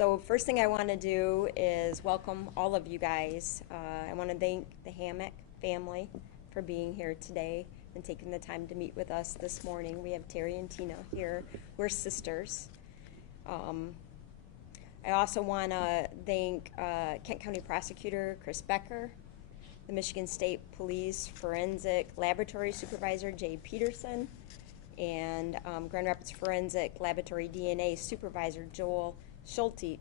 So first thing I want to do is welcome all of you guys. I want to thank the Hammack family for being here today and taking the time to meet with us this morning. We have Terry and Tina here. We're sisters. I also want to thank Kent County Prosecutor Chris Becker, the Michigan State Police Forensic Laboratory Supervisor Jay Peterson, and Grand Rapids Forensic Laboratory DNA Supervisor Joel Schultze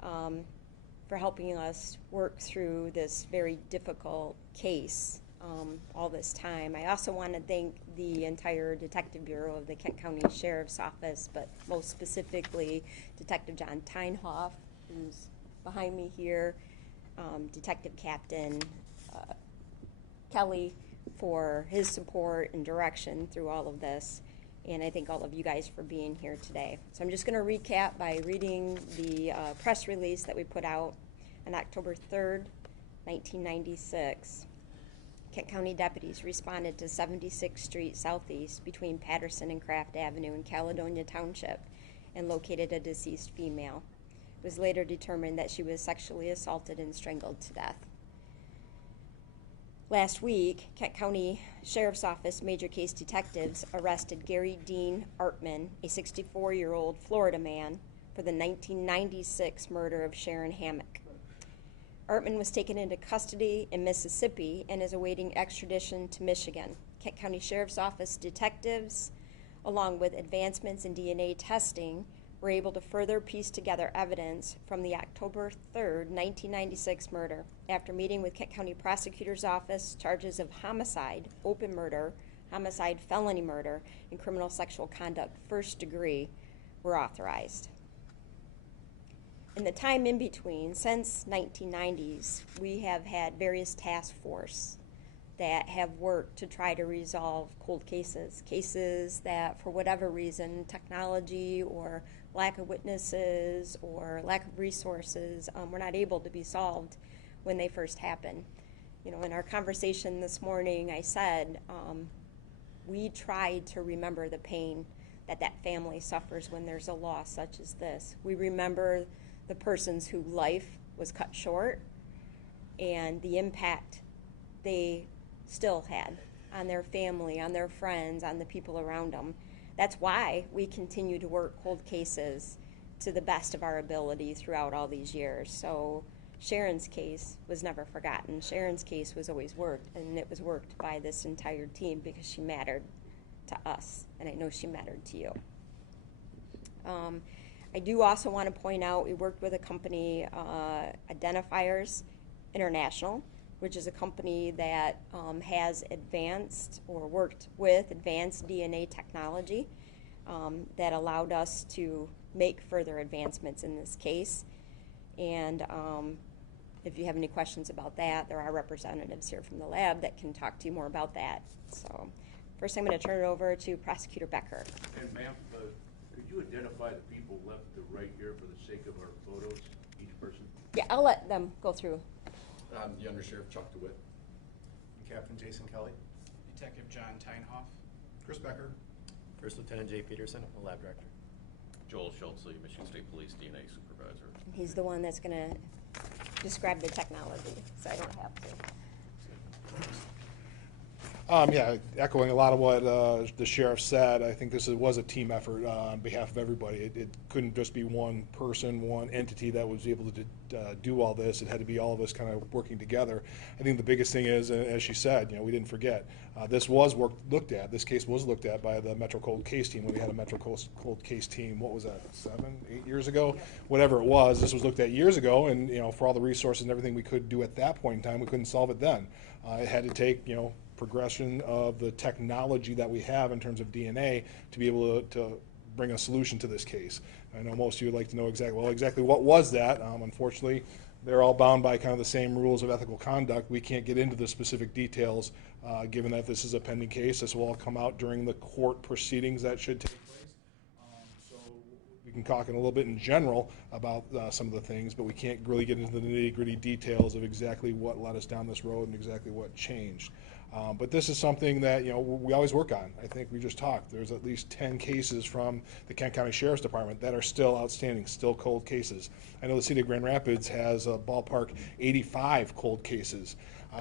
for helping us work through this very difficult case all this time. I also want to thank the entire Detective Bureau of the Kent County Sheriff's Office, but most specifically Detective John Teinhoff, who's behind me here, Detective Captain Kelly for his support and direction through all of this. And I thank all of you guys for being here today. So I'm just going to recap by reading the press release that we put out on October 3rd, 1996. Kent County deputies responded to 76th Street Southeast between Patterson and Craft Avenue in Caledonia Township and located a deceased female. It was later determined that she was sexually assaulted and strangled to death. Last week, Kent County Sheriff's Office major case detectives arrested Garry Dean Artman, a 64-year-old Florida man, for the 1996 murder of Sharon Hammack. Artman was taken into custody in Mississippi and is awaiting extradition to Michigan. Kent County Sheriff's Office detectives, along with advancements in DNA testing, were able to further piece together evidence from the October 3rd, 1996 murder. After meeting with Kent County Prosecutor's Office, charges of homicide, open murder, homicide, felony murder, and criminal sexual conduct first degree were authorized. In the time in between, since 1990s, we have had various task force that have worked to try to resolve cold cases, cases that for whatever reason, technology or lack of witnesses or lack of resources, were not able to be solved when they first happen. You know, in our conversation this morning, I said we tried to remember the pain that that family suffers when there's a loss such as this. We remember the person's whose life was cut short and the impact they still had on their family, on their friends, on the people around them. That's why we continue to work cold cases to the best of our ability throughout all these years. So Sharon's case was never forgotten. Sharon's case was always worked, and it was worked by this entire team because she mattered to us, and I know she mattered to you. I do also want to point out we worked with a company, Identifiers International, which is a company that has advanced or worked with advanced DNA technology that allowed us to make further advancements in this case. And if you have any questions about that, there are representatives here from the lab that can talk to you more about that. So first I'm going to turn it over to Prosecutor Becker. And ma'am, could you identify the people left to right here for the sake of our photos, each person? Yeah, I'll let them go through. The Undersheriff Chuck DeWitt. Captain Jason Kelly. Detective John Teinhoff. Chris Becker. First Lieutenant Jay Peterson, the lab director. Joel Schultze, Michigan State Police DNA Supervisor. He's the one that's going to describe the technology, so I don't have to. Yeah, echoing a lot of what the sheriff said, I think this was a team effort on behalf of everybody. It couldn't just be one person, one entity that was able to do all this. It had to be all of us kind of working together. I think the biggest thing is, as she said, we didn't forget, this was looked at. This case was looked at by the Metro Cold Case Team when we had a Metro Cold Case Team, what was that, 7, 8 years ago? Whatever it was, this was looked at years ago, and for all the resources and everything we could do at that point in time, we couldn't solve it then. It had to take, progression of the technology that we have in terms of DNA to be able to bring a solution to this case. I know most of you would like to know exactly what was that. Unfortunately, they're all bound by kind of the same rules of ethical conduct. We can't get into the specific details given that this is a pending case. This will all come out during the court proceedings that should take place. So we can talk in a little bit in general about some of the things, but we can't really get into the nitty-gritty details of exactly what led us down this road and exactly what changed. But this is something that, we always work on. I think we just talked. There's at least 10 cases from the Kent County Sheriff's Department that are still outstanding, still cold cases. I know the city of Grand Rapids has a ballpark 85 cold cases.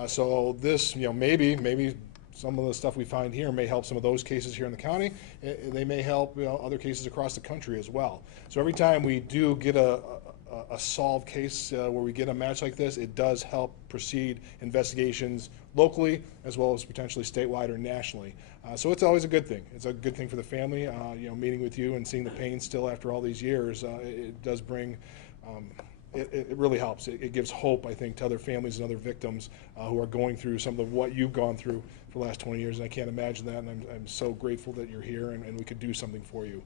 So this, maybe some of the stuff we find here may help some of those cases here in the county. They may help other cases across the country as well. So every time we do get a solved case where we get a match like this, it does help proceed investigations locally as well as potentially statewide or nationally. So it's always a good thing. It's a good thing for the family. Meeting with you and seeing the pain still after all these years, it does bring. It really helps. It gives hope, I think, to other families and other victims who are going through some of what you've gone through for the last 20 years, and I can't imagine that, and I'm so grateful that you're here and we could do something for you.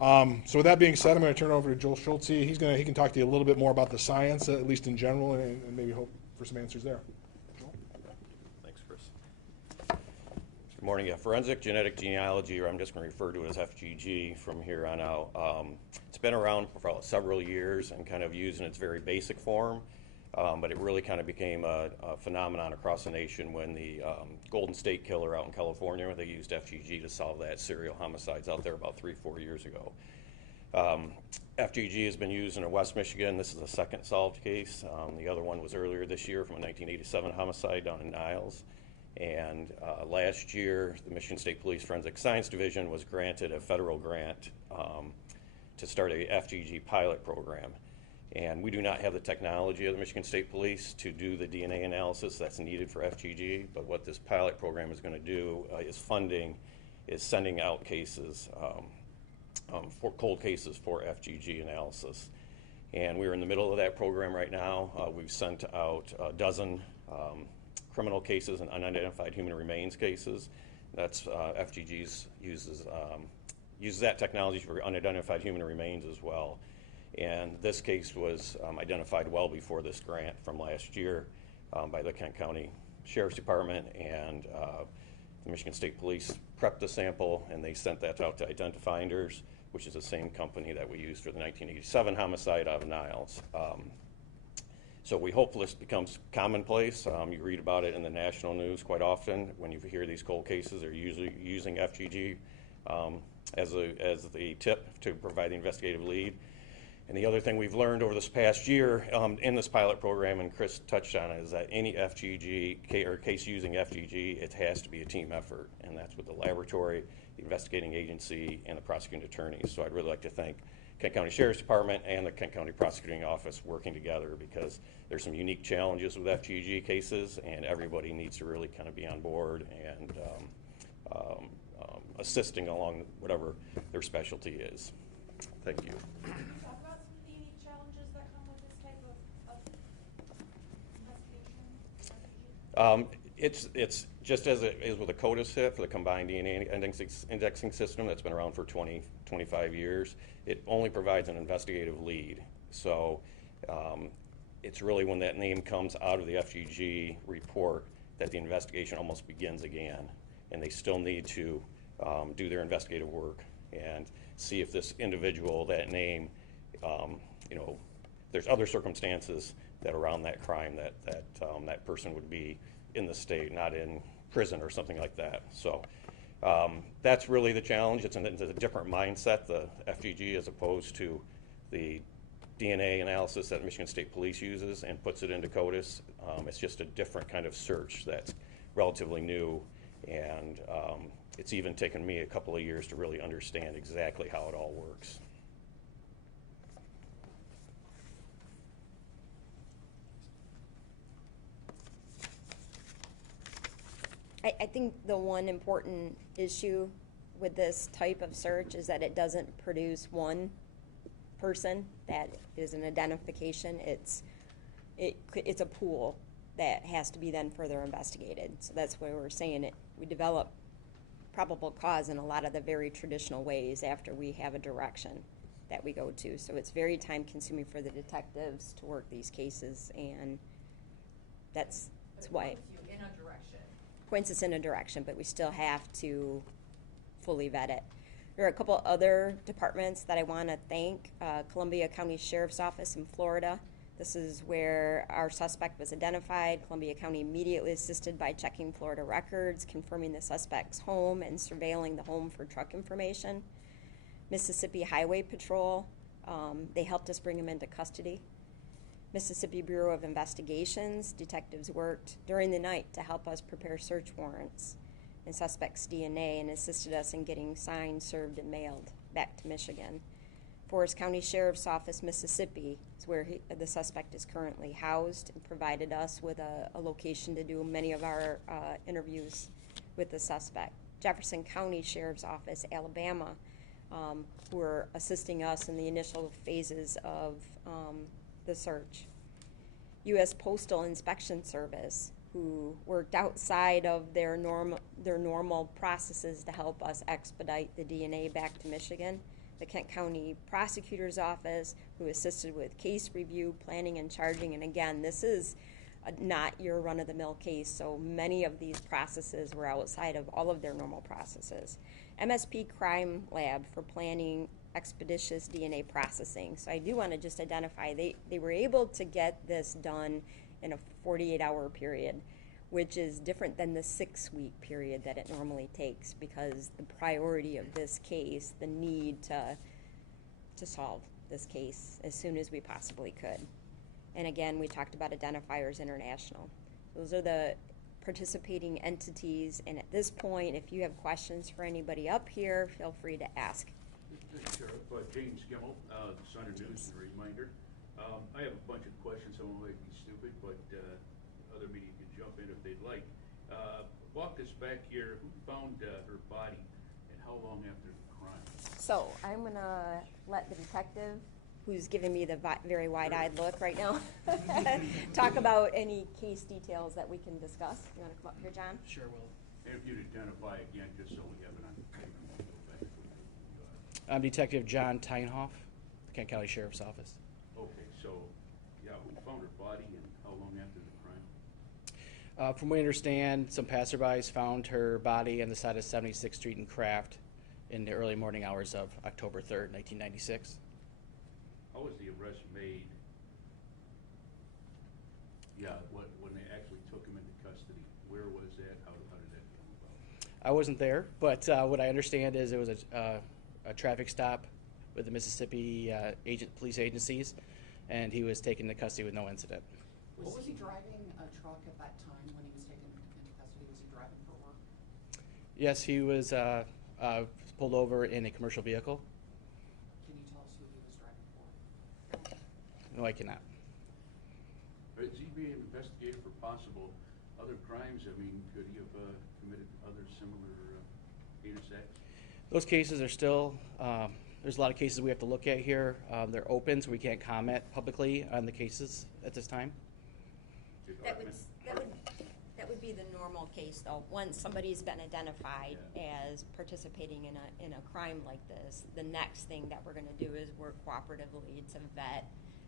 So with that being said, I'm going to turn it over to Joel Schultze. He can talk to you a little bit more about the science, at least in general, and maybe hope for some answers there. Joel? Thanks, Chris. Good morning. Yeah, forensic genetic genealogy, or I'm just going to refer to it as FGG from here on out. It's been around for several years and kind of used in its very basic form, but it really kind of became a phenomenon across the nation when the Golden State Killer out in California, they used FGG to solve that serial homicides out there about 3-4 years ago. FGG has been used in West Michigan. This is the second solved case. The other one was earlier this year from a 1987 homicide down in Niles. And last year, the Michigan State Police Forensic Science Division was granted a federal grant to start a FGG pilot program. And we do not have the technology of the Michigan State Police to do the DNA analysis that's needed for FGG, but what this pilot program is going to do is sending out cases, for cold cases for FGG analysis. And we're in the middle of that program right now. We've sent out a dozen criminal cases and unidentified human remains cases. That's FGG's uses that technology for unidentified human remains as well. And this case was identified well before this grant from last year by the Kent County Sheriff's Department, and the Michigan State Police prepped the sample and they sent that out to Identifinders, which is the same company that we used for the 1987 homicide out of Niles. So we hope this becomes commonplace. You read about it in the national news quite often. When you hear these cold cases, they're usually using FGG as the tip to provide the investigative lead. And the other thing we've learned over this past year in this pilot program, and Chris touched on it, is that any FGG or case using FGG, it has to be a team effort, and that's with the laboratory, the investigating agency, and the prosecuting attorneys. So I'd really like to thank Kent County Sheriff's Department and the Kent County Prosecuting Office working together, because there's some unique challenges with FGG cases, and everybody needs to really kind of be on board and assisting along whatever their specialty is. Thank you. Can you talk about some of the unique challenges that come with this type of investigation? It's just as it is with a CODIS hit for the combined DNA indexing system that's been around for 25 years. It only provides an investigative lead. So it's really when that name comes out of the FGG report that the investigation almost begins again. And they still need to do their investigative work and see if this individual, that name, there's other circumstances that around that crime that person would be in the state, not in prison or something like that. So that's really the challenge. It's a different mindset, the FGG, as opposed to the DNA analysis that Michigan State Police uses and puts it into CODIS. It's just a different kind of search that's relatively new, and it's even taken me a couple of years to really understand exactly how it all works. I think the one important issue with this type of search is that it doesn't produce one person that is an identification. It's a pool that has to be then further investigated. So that's why we're saying it. We develop probable cause in a lot of the very traditional ways after we have a direction that we go to. So it's very time consuming for the detectives to work these cases, and that's why. Points us in a direction, but we still have to fully vet it. There are a couple other departments that I want to thank. Columbia County Sheriff's Office in Florida This is where our suspect was identified. Columbia County immediately assisted by checking Florida records, confirming the suspect's home, and surveilling the home for truck information. Mississippi Highway Patrol, they helped us bring him into custody. Mississippi Bureau of Investigations, detectives worked during the night to help us prepare search warrants and suspect's DNA and assisted us in getting signed, served, and mailed back to Michigan. Forest County Sheriff's Office, Mississippi, is where the suspect is currently housed, and provided us with a location to do many of our interviews with the suspect. Jefferson County Sheriff's Office, Alabama, who are assisting us in the initial phases of the search. U.S. Postal Inspection Service, who worked outside of their normal processes to help us expedite the DNA back to Michigan. The Kent County Prosecutor's Office, who assisted with case review, planning, and charging. And again, this is not your run-of-the-mill case, so many of these processes were outside of all of their normal processes. MSP Crime Lab for planning expeditious DNA processing. So I do want to just identify, they were able to get this done in a 48-hour period, which is different than the 6-week period that it normally takes, because the priority of this case, the need to solve this case as soon as we possibly could. And again, we talked about Identifiers International. Those are the participating entities, and at this point, if you have questions for anybody up here, feel free to ask. Mr. Sheriff, James Gimmel, Sun and News, and a reminder. I have a bunch of questions, some of them might be stupid, but other media can jump in if they'd like. Walk us back here. Who found her body, and how long after the crime? So I'm gonna let the detective, who's giving me the very wide-eyed look right now, talk about any case details that we can discuss. You wanna come up here, John? Sure will. And if you'd identify again, just so we have it on paper, we'll go back. I'm Detective John Teinhoff, the Kent County Sheriff's Office. Okay, so, yeah, who found her body and how long after the crime? From what I understand, some passerbys found her body on the side of 76th Street in Craft in the early morning hours of October 3rd, 1996. How was the arrest made? Yeah, when they actually took him into custody, where was that? How did that come about? I wasn't there, but what I understand is it was a traffic stop with the Mississippi police agencies, and he was taken into custody with no incident. Was he driving a truck at that time when he was taken into custody? Was he driving for work? Yes, he was pulled over in a commercial vehicle. Can you tell us who he was driving for? No, I cannot. Is he being investigated for possible other crimes? I mean, could he have committed other similar heinous acts? Those cases are still, there's a lot of cases we have to look at here. They're open, so we can't comment publicly on the cases at this time. That would be the normal case, though. Once somebody's been identified as participating in a crime like this, the next thing that we're going to do is work cooperatively to vet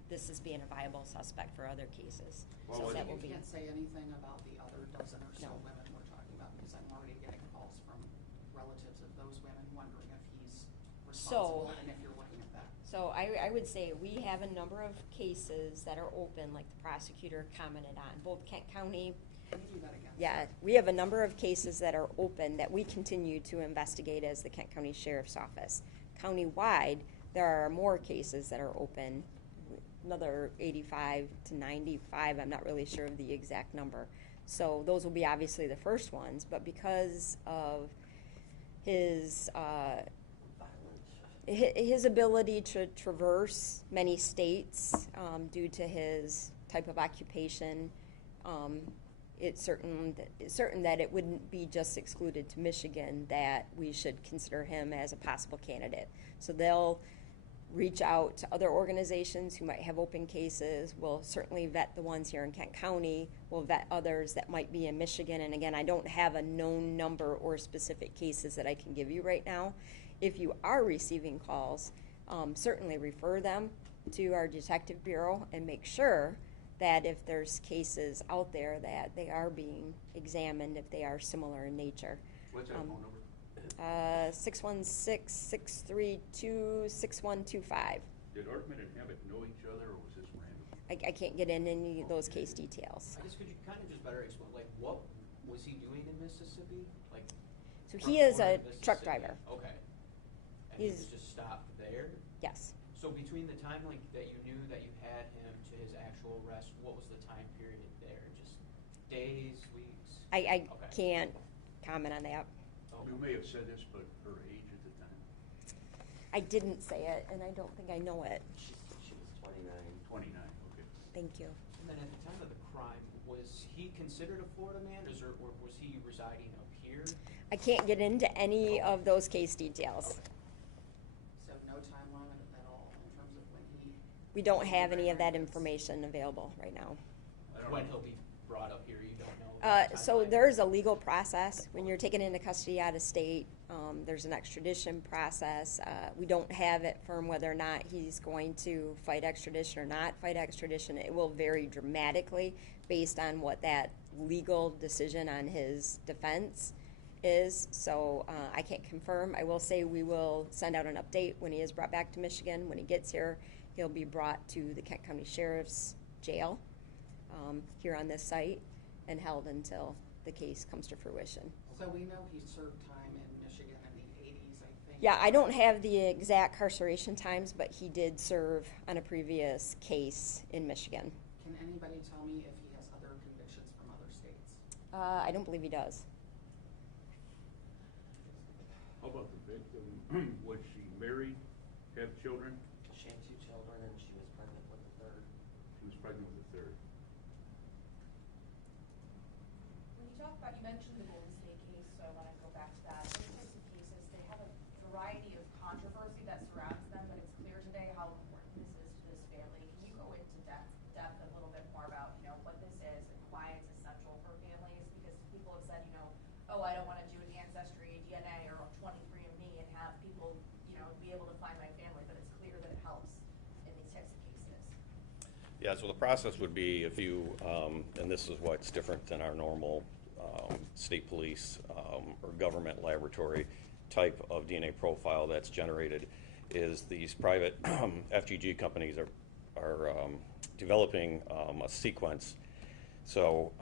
this as being a viable suspect for other cases. Well, so that You will be. can't say anything about the other dozen or so No. women we're talking about, because I'm already getting calls from relatives of those women wondering if he's responsible and if you're looking at that. So I would say we have a number of cases that are open, like the prosecutor commented on, both Kent County. Can you do that again? Yeah, we have a number of cases that are open that we continue to investigate as the Kent County Sheriff's Office. Countywide, there are more cases that are open, another 85 to 95, I'm not really sure of the exact number. So those will be obviously the first ones, but because of his ability to traverse many states due to his type of occupation, it's certain that it wouldn't be just excluded to Michigan, that we should consider him as a possible candidate. So they'll reach out to other organizations who might have open cases. We'll certainly vet the ones here in Kent County. We'll vet others that might be in Michigan. And again, I don't have a known number or specific cases that I can give you right now. If you are receiving calls, certainly refer them to our Detective Bureau and make sure that if there's cases out there that they are being examined, if they are similar in nature. What's that phone number? 616-632-6125. Did Artman and Hammack know each other, or was this random? I can't get in any of those case details. I guess could you kind of just better explain, like, what was he doing in Mississippi? Like, So from he is Florida a to truck Mississippi? driver. Okay. And he He's- was just stopped there? Yes. So between the time like that you knew that you had him to his actual arrest, what was the time period there? Just days, weeks? I Okay. can't comment on that. You may have said this, but her age at the time? I didn't say it, and I don't think I know it. She was 29. 29, okay. Thank you. And then at the time of the crime, was he considered a Florida man, or was he residing up here? I can't get into any of those case details. So no timeline at all in terms of when he. We don't have any of that information available right now. I don't When know. he'll be brought up here, you don't know? the So timeline? there's a legal process when you're taken into custody out of state. There's an extradition process. We don't have it firm whether or not he's going to fight extradition or not fight extradition. It will vary dramatically based on what that legal decision on his defense is. So I can't confirm. I will say we will send out an update when he is brought back to Michigan. When he gets here, he'll be brought to the Kent County Sheriff's Jail here on this site and held until the case comes to fruition. So we know he served time in Michigan in the 80s, I think. Yeah, I don't have the exact carceration times, but he did serve on a previous case in Michigan. Can anybody tell me if he has other convictions from other states? I don't believe he does. How about the victim? Was she married, have children? She had 2 children and she was pregnant with the third. She was pregnant with the third. When you talk about, you mentioned the Golden State case, so I want to go back to that. Those types of cases, they have a variety of controversy that surrounds them, but it's clear today how important this is to this family. Can you go into depth a little bit more about, what this is and why it's essential for families? Because people have said, oh, I don't want to do an ancestry, DNA, or 23andMe and have people, be able to find my family, but it's clear that it helps in these types of cases. Yeah, so the process would be if you, and this is what's different than our normal state police or government laboratory type of DNA profile that's generated, is these private FGG companies are developing a sequence. So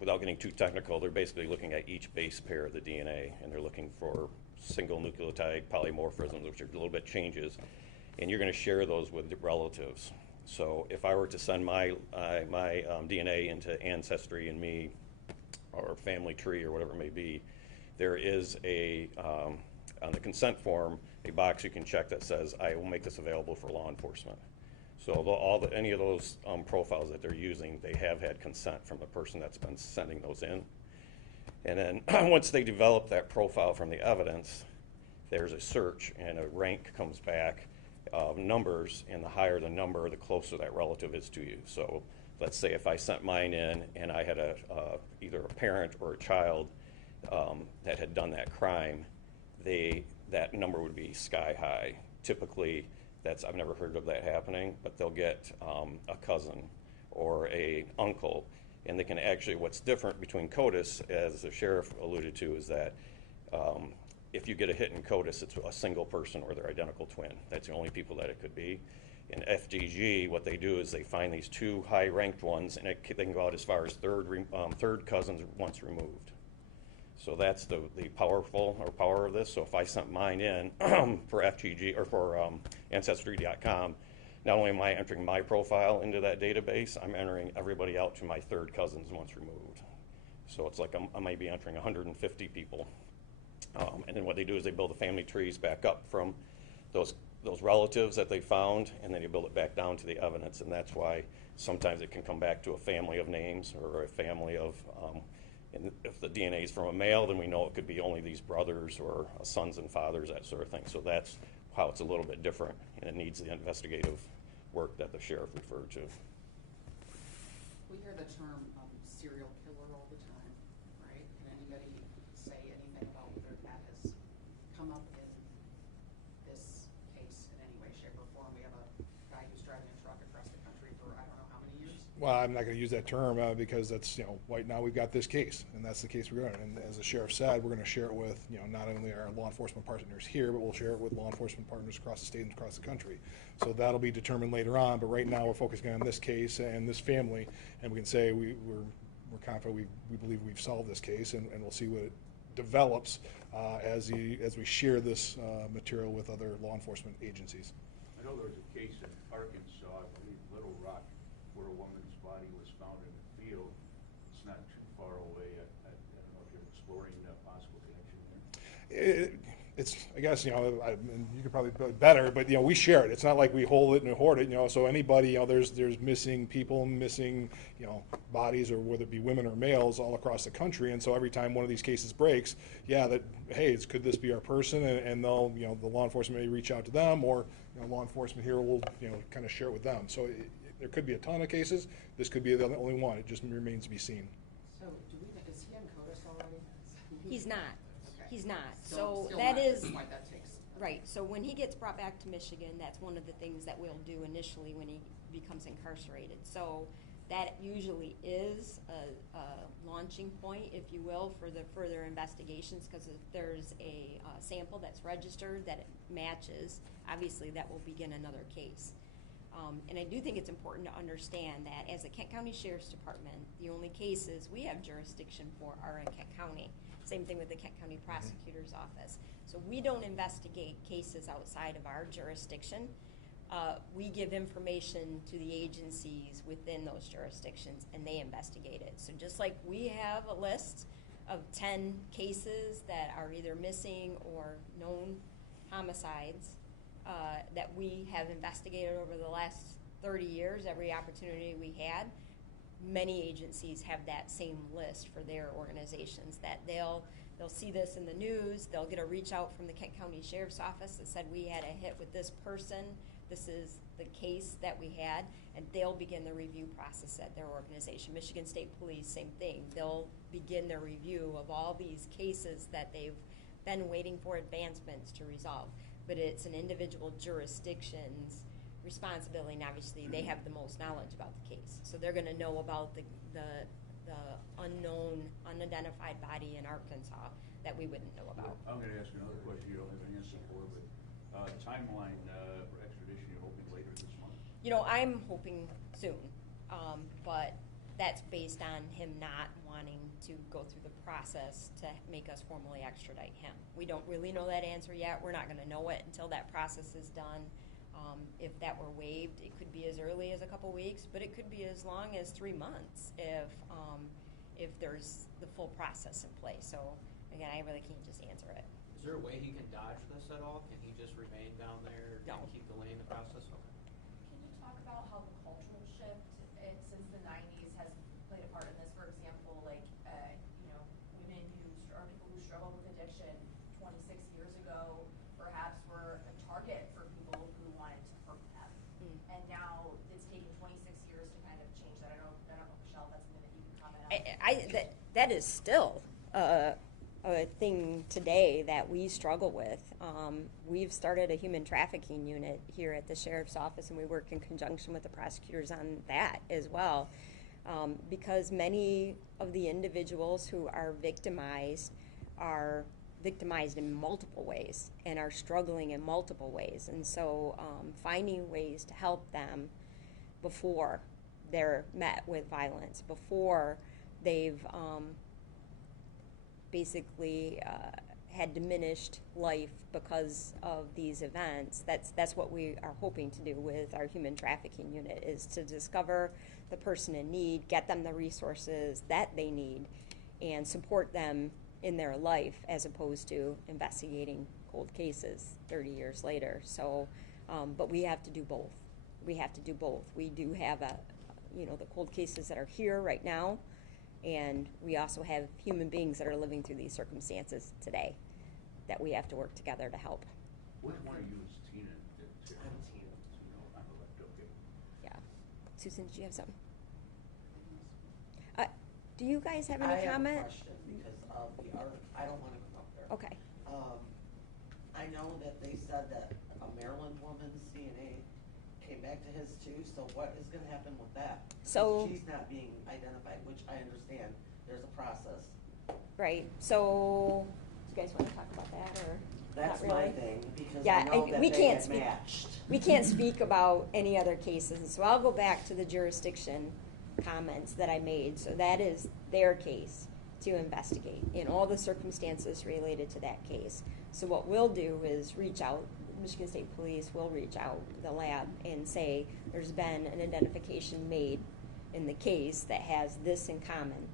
without getting too technical, they're basically looking at each base pair of the DNA, and they're looking for single nucleotide polymorphisms, which are a little bit changes, and you're going to share those with the relatives. So if I were to send my DNA into Ancestry and Me or Family Tree or whatever it may be, there is on the consent form, a box you can check that says, I will make this available for law enforcement. So any of those profiles that they're using, they have had consent from the person that's been sending those in. And then once they develop that profile from the evidence, there's a search and a rank comes back of numbers, and the higher the number, the closer that relative is to you. So let's say if I sent mine in and I had either a parent or a child that had done that crime, that number would be sky high. Typically, I've never heard of that happening, but they'll get a cousin or a uncle, and they can actually, what's different between CODIS, as the sheriff alluded to, is that if you get a hit in CODIS, it's a single person or their identical twin. That's the only people that it could be. In FGG, what they do is they find these 2 high-ranked ones, and they can go out as far as third cousins once removed. So that's the power of this. So if I sent mine in for FGG or for Ancestry.com, not only am I entering my profile into that database, I'm entering everybody out to my third cousins once removed. So it's like I might be entering 150 people. And then what they do is they build the family trees back up from those relatives that they found, and then you build it back down to the evidence. And that's why sometimes it can come back to a family of names or a family of, and if the DNA is from a male, then we know it could be only these brothers or sons and fathers, that sort of thing. So that's how it's a little bit different, and it needs the investigative work that the sheriff referred to. We hear the term serial killer all the time, right? Can anybody say anything about whether that has come up in this case in any way, shape, or form? We have a guy who's driving a truck across the country for I don't know how many years. Well, I'm not going to use that term because that's, right now we've got this case, and that's the case we're going. And as the sheriff said, we're going to share it with, not only our law enforcement partners here, but we'll share it with law enforcement partners across the state and across the country. So that'll be determined later on. But right now, we're focusing on this case and this family, and we can say we're confident we believe we've solved this case, and we'll see what it develops as we share this material with other law enforcement agencies. I know there was a case in Arkansas, I believe Little Rock, where a woman's body was found in a field. It's not too far away. I don't know if you're exploring a possible connection there. It's, I guess, and you could probably put it better, but, we share it. It's not like we hold it and hoard it, so anybody, there's missing people, missing, bodies, or whether it be women or males all across the country. And so every time one of these cases breaks, hey, could this be our person? And they'll, the law enforcement may reach out to them, or, law enforcement here will, kind of share it with them. So there could be a ton of cases. This could be the only one. It just remains to be seen. So is he on CODIS already? He's not. Okay. He's not. Still So that not, is, why that takes. right, so when he gets brought back to Michigan, that's one of the things that we'll do initially when he becomes incarcerated. So that usually is a launching point, if you will, for the further investigations, because if there's a sample that's registered that it matches, obviously that will begin another case. And I do think it's important to understand that as a Kent County Sheriff's Department, the only cases we have jurisdiction for are in Kent County. Same thing with the Kent County Prosecutor's Office. So we don't investigate cases outside of our jurisdiction. We give information to the agencies within those jurisdictions, and they investigate it. So just like we have a list of 10 cases that are either missing or known homicides that we have investigated over the last 30 years, every opportunity we had, many agencies have that same list for their organizations, that they'll see this in the news, they'll get a reach out from the Kent County Sheriff's Office that said we had a hit with this person, this is the case that we had, and they'll begin the review process at their organization. Michigan State Police, same thing. They'll begin their review of all these cases that they've been waiting for advancements to resolve. But it's an individual jurisdiction's responsibility, and obviously they have the most knowledge about the case. So they're going to know about the unknown, unidentified body in Arkansas that we wouldn't know about. I'm going to ask another question you don't have an answer for, but timeline for extradition, you're hoping later this month? I'm hoping soon, but that's based on him not wanting to go through the process to make us formally extradite him. We don't really know that answer yet. We're not going to know it until that process is done. If that were waived, it could be as early as a couple weeks, but it could be as long as 3 months if there's the full process in place. So again, I really can't just answer it. Is there a way he can dodge this at all? Can he just remain down there No. and keep delaying the process? Okay. Can you talk about how the cultural shift since the 90s has played a part in this? For example, like, women or people who struggle with addiction 26 years ago perhaps were a target for people who wanted to hurt them. And now it's taken 26 years to kind of change that. I don't know, Michelle, that's something that you can comment on. That is still a thing today that we struggle with. We've started a human trafficking unit here at the Sheriff's Office, and we work in conjunction with the prosecutors on that as well, because many of the individuals who are victimized in multiple ways and are struggling in multiple ways. And so finding ways to help them before they're met with violence, before they've basically had diminished life because of these events. That's what we are hoping to do with our human trafficking unit, is to discover the person in need, get them the resources that they need, and support them in their life, as opposed to investigating cold cases 30 years later. So, but we have to do both. We have to do both. We do have the cold cases that are here right now, and we also have human beings that are living through these circumstances today that we have to work together to help. Which one of you is Tina? I'm Tina. I'm okay. Yeah. Susan, did you have something? Do you guys have any I comment? have a question because of the I don't want to come up there. Okay. I know that they said that a Maryland woman, CNA, came back to his too, so what is gonna happen with that? So- She's not being identified, which I understand, there's a process. Right, so, do you guys want to talk about that, or That's not my really? thing, because Yeah, I know and that we they can't had speak. matched. We can't speak about any other cases, so I'll go back to the jurisdiction comments that I made. So that is their case to investigate in all the circumstances related to that case. So what we'll do is reach out, Michigan State Police will reach out to the lab and say there's been an identification made in the case that has this in common,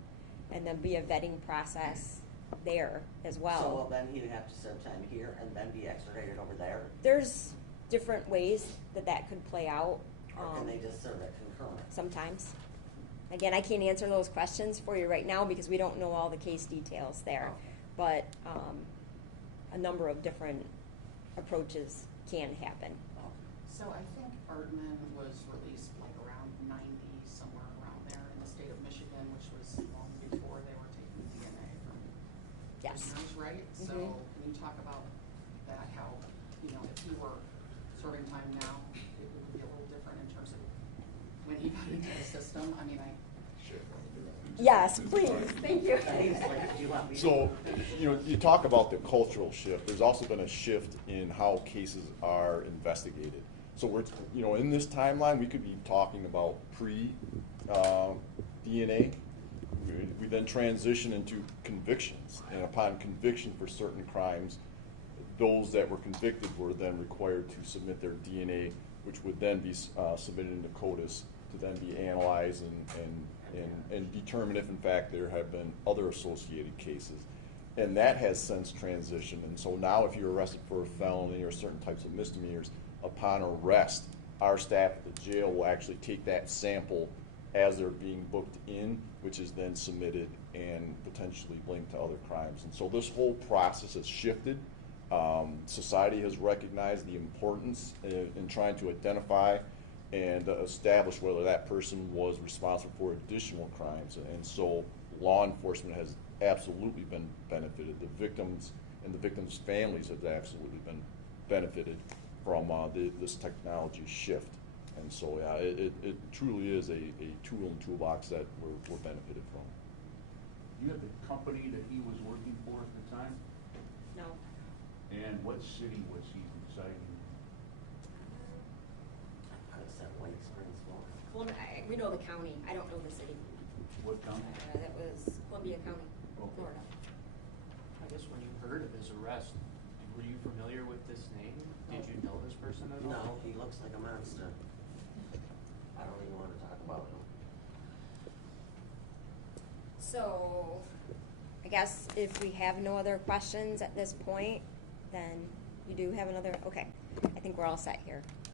and there'll be a vetting process there as well. So well, then he'd have to serve time here and then be extradited over there? There's different ways that that could play out. Or can they just serve it concurrent? Sometimes. Again, I can't answer those questions for you right now because we don't know all the case details there. But a number of different approaches can happen. So I think Artman was released like around 90, somewhere around there in the state of Michigan, which was long before they were taking DNA from Yes. prisoners, right? So Mhm. can you talk about that, how, you know, if he were serving time now, it would be a little different in terms of when he got into the system? I mean, Yes, please. Thank you. He's like, "Do you want me to-" So, you know, you talk about the cultural shift. There's also been a shift in how cases are investigated. So we're, you know, in this timeline, we could be talking about pre-DNA. We then transition into convictions, and upon conviction for certain crimes, those that were convicted were then required to submit their DNA, which would then be submitted into CODIS to then be analyzed and determine if in fact there have been other associated cases. And that has since transitioned. And so now if you're arrested for a felony or certain types of misdemeanors, upon arrest, our staff at the jail will actually take that sample as they're being booked in, which is then submitted and potentially linked to other crimes. And so this whole process has shifted. Society has recognized the importance in trying to identify and establish whether that person was responsible for additional crimes. And so law enforcement has absolutely been benefited. The victims and the victims' families have absolutely been benefited from this technology shift. And so, yeah, it truly is a tool in the toolbox that we're benefited from. You have the company that he was working for at the time? No. And what city was he residing in? I would say White Springs, Florida. We know the county. I don't know the city. What county? That was Columbia County, Okay. Florida. I guess when you heard of his arrest, were you familiar with this name? Did you know this person at all? No, he looks like a monster. I don't even want to talk about him. So, I guess if we have no other questions at this point, then you do have another, okay. I think we're all set here.